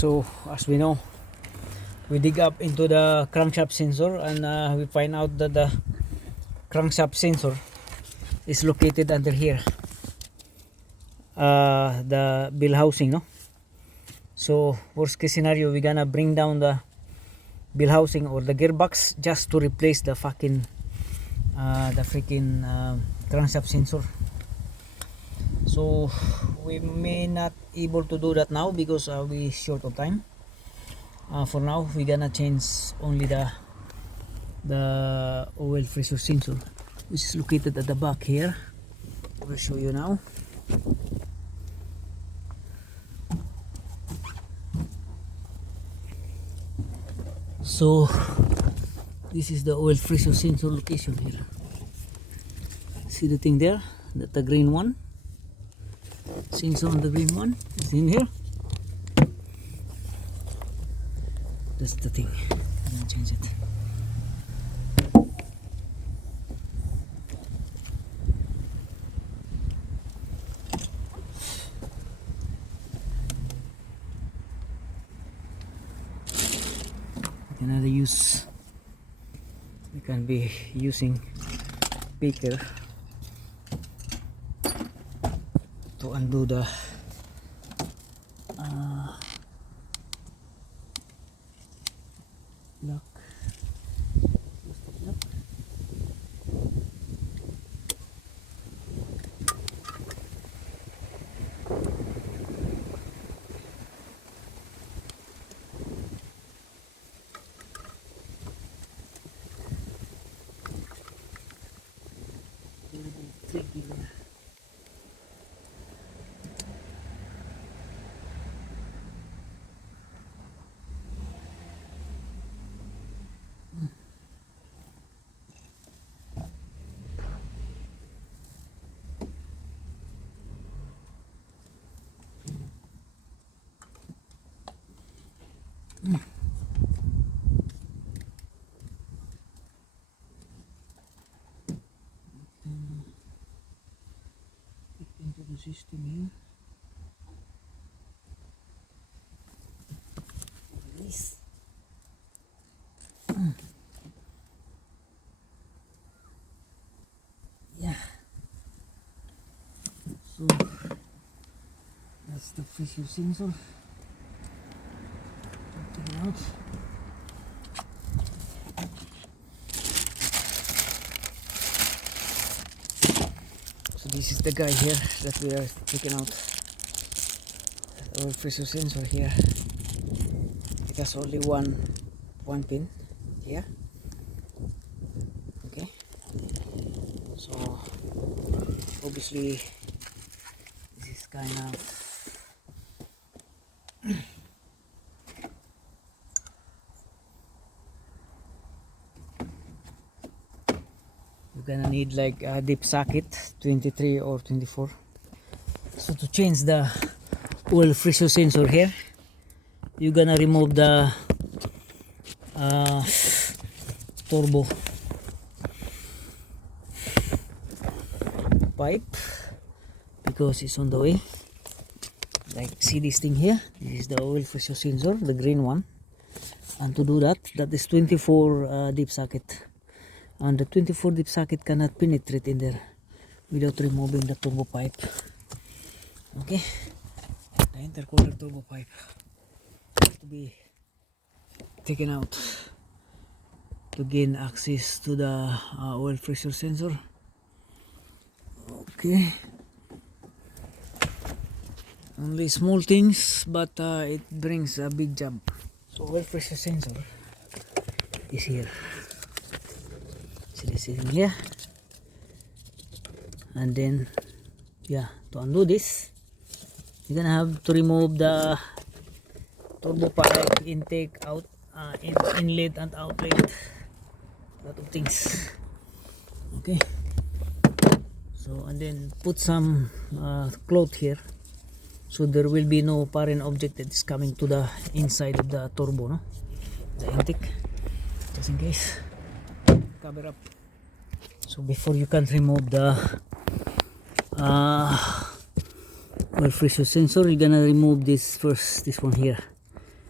So as we know, we dig up into the crankshaft sensor, and we find out that the crankshaft sensor is located under here, the bill housing, no? So worst case scenario, we're gonna bring down the bill housing or the gearbox just to replace the freaking crankshaft sensor. So we may not able to do that now because we short of time. For now, we're gonna change only the oil pressure sensor, which is located at the back here. I'll show you now. So this is the oil pressure sensor location here. See the thing there, the green one, sensor on the green one is in here. That's the thing. I'm gonna change it. We can be using picker to undo the lock. Tricky there. Into the system here. Release. Yeah. So that's the pressure sensor. Take it out. So this is the guy here that we are taking out. Our pressure sensor here. It has only one pin here. Okay. So obviously this is kind of you're gonna need like a deep socket 23 or 24. So to change the oil pressure sensor here, you're gonna remove the turbo pipe because it's on the way. Like, see this thing here, this is the oil pressure sensor, the green one, and to do that, that is 24 deep socket, and the 24 deep socket cannot penetrate in there without removing the turbo pipe. Okay, the intercooler turbo pipe to be taken out to gain access to the oil pressure sensor. Okay, only small things, but it brings a big job. So oil pressure sensor is here. See this in here, and then yeah, to undo this, you're gonna have to remove the turbo pipe, intake, out, inlet and outlet, a lot of things. Okay, so and then put some cloth here, so there will be no foreign object that is coming to the inside of the turbo, no, the intake, just in case. Cover up. So before you can remove the oil pressure sensor, you're gonna remove this first, this one here,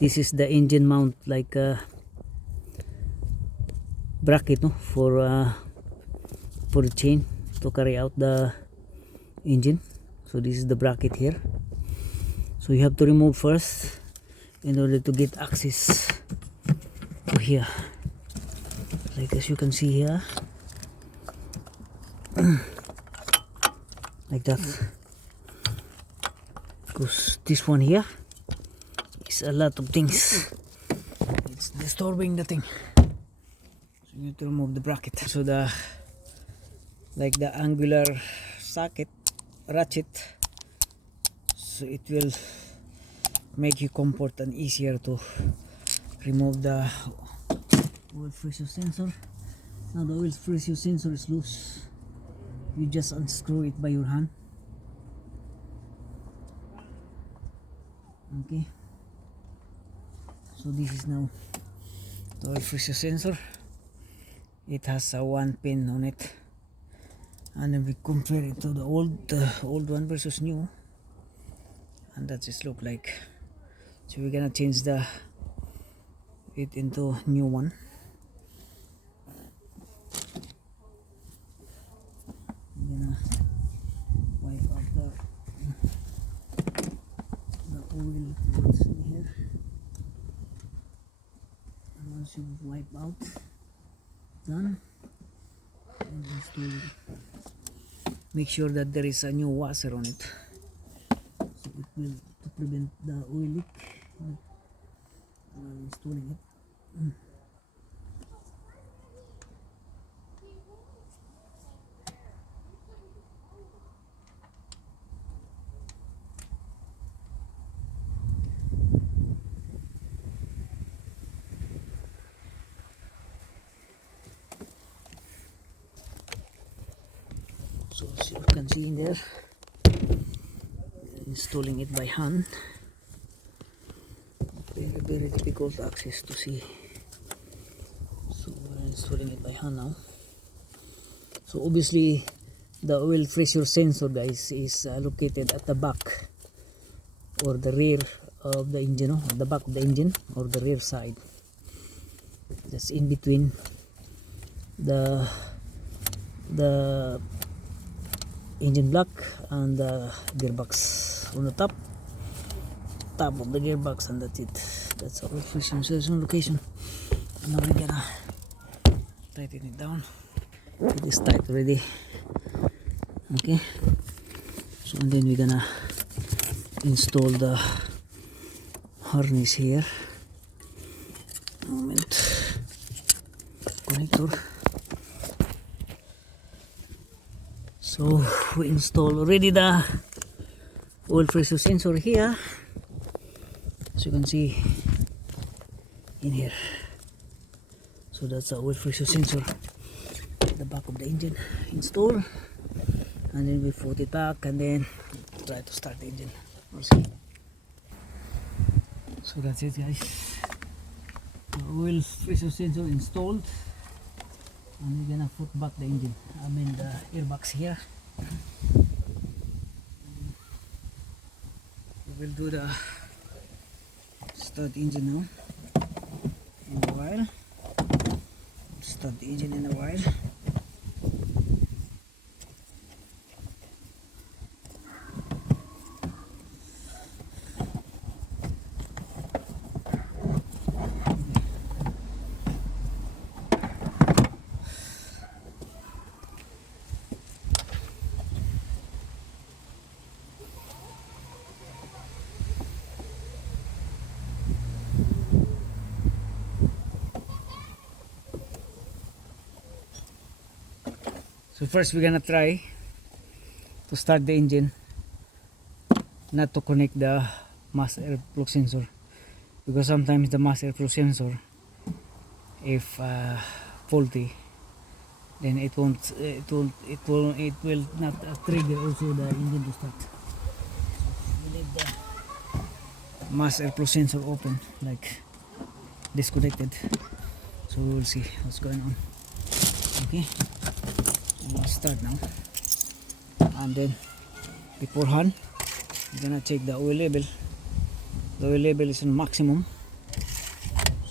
this is the engine mount, like bracket, no, for the chain to carry out the engine. So this is the bracket here, so you have to remove first in order to get access to here, like as you can see here. Like that, because this one here is a lot of things, it's disturbing the thing, so you need to remove the bracket. So the angular socket ratchet, so it will make you comfort and easier to remove the oil pressure sensor. Now the oil pressure sensor is loose, you just unscrew it by your hand. Okay, so this is now the oil pressure sensor. It has a one pin on it, and then we compare it to the old one versus new, and that just look like. So we're gonna change it into new one. We're gonna wipe out the oil fluids in here, and once you wipe out, done, and install it. Make sure that there is a new washer on it, so it will, to prevent the oil leak while installing it. So as you can see in there, installing it by hand, very difficult access to see, so we're installing it by hand now. So obviously the oil pressure sensor, guys, is located at the back or the rear of the engine, at the back of the engine or the rear side, just in between the engine block and the gearbox, on the top of the gearbox, and that's it. That's our pressure sensor location. And now we're gonna tighten it down. It is tight already. Okay, so and then we're gonna install the harness here. Moment, connector. So we install already the oil pressure sensor here, as you can see in here. So that's the oil pressure sensor at the back of the engine install, and then we put it back and then try to start the engine. We'll see. So that's it, guys. The oil pressure sensor installed, and we're gonna put back the engine, the airbox here. We will do the start engine now in a while. Start the engine in a while. So first we're gonna try to start the engine, not to connect the mass airflow sensor, because sometimes the mass airflow sensor, if faulty, then it will not trigger also the engine to start. So we leave the mass airflow sensor open, like disconnected. So we will see what's going on. Okay, we'll start now, and then beforehand we're gonna check the oil level. The oil level is on maximum,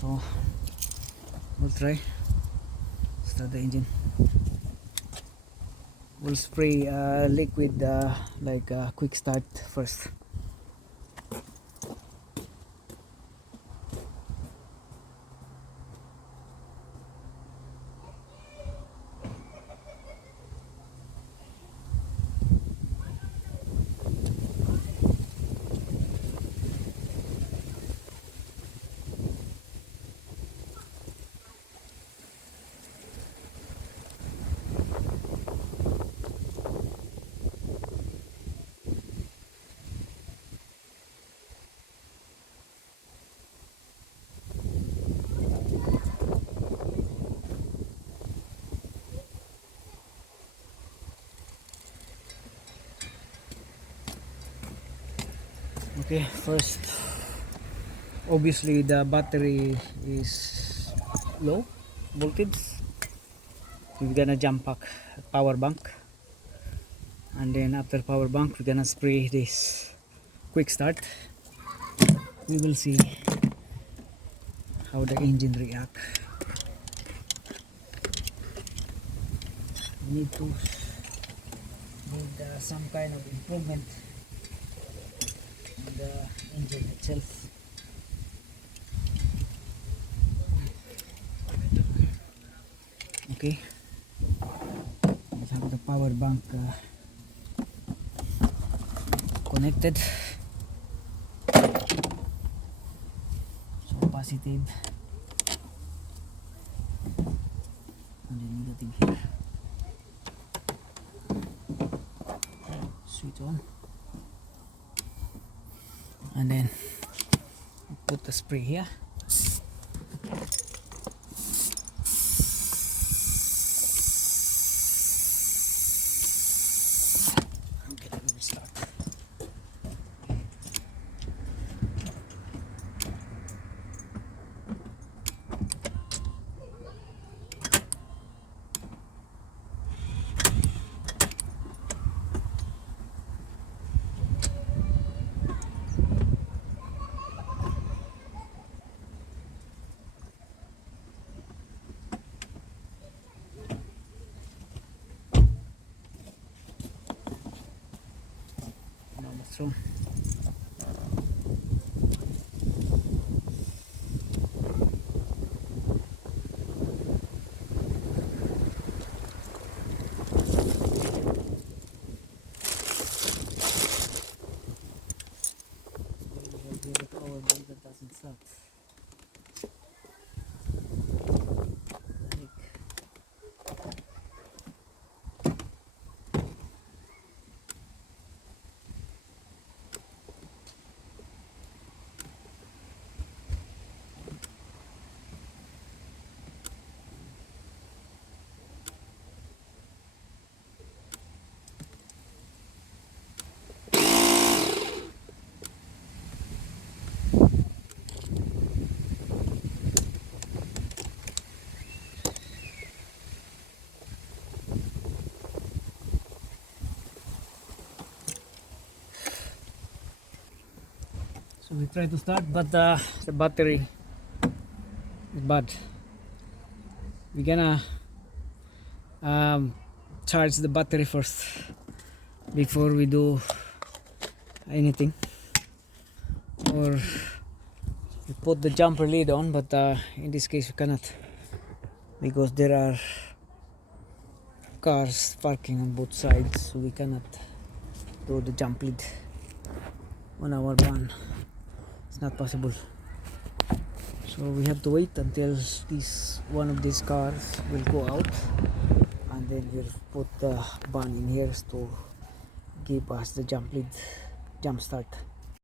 So we'll try start the engine. We'll spray liquid like quick start first. Okay, first obviously the battery is low voltage. We're gonna jump back power bank, and then after power bank we're gonna spray this quick start. We will see how the engine react. We need to some kind of improvement in the engine itself. Okay, we have the power bank connected, so positive and then negative here. Switch on, and then put the spray here. Okay, we will start. Now let's roll. The power bank that doesn't start. So we try to start, but the battery is bad. We're gonna charge the battery first before we do anything, or we put the jumper lid on, but in this case we cannot, because there are cars parking on both sides, so we cannot do the jump lid on our van. It's not possible, so we have to wait until one of these cars will go out, and then we'll put the van in here to give us the jump start.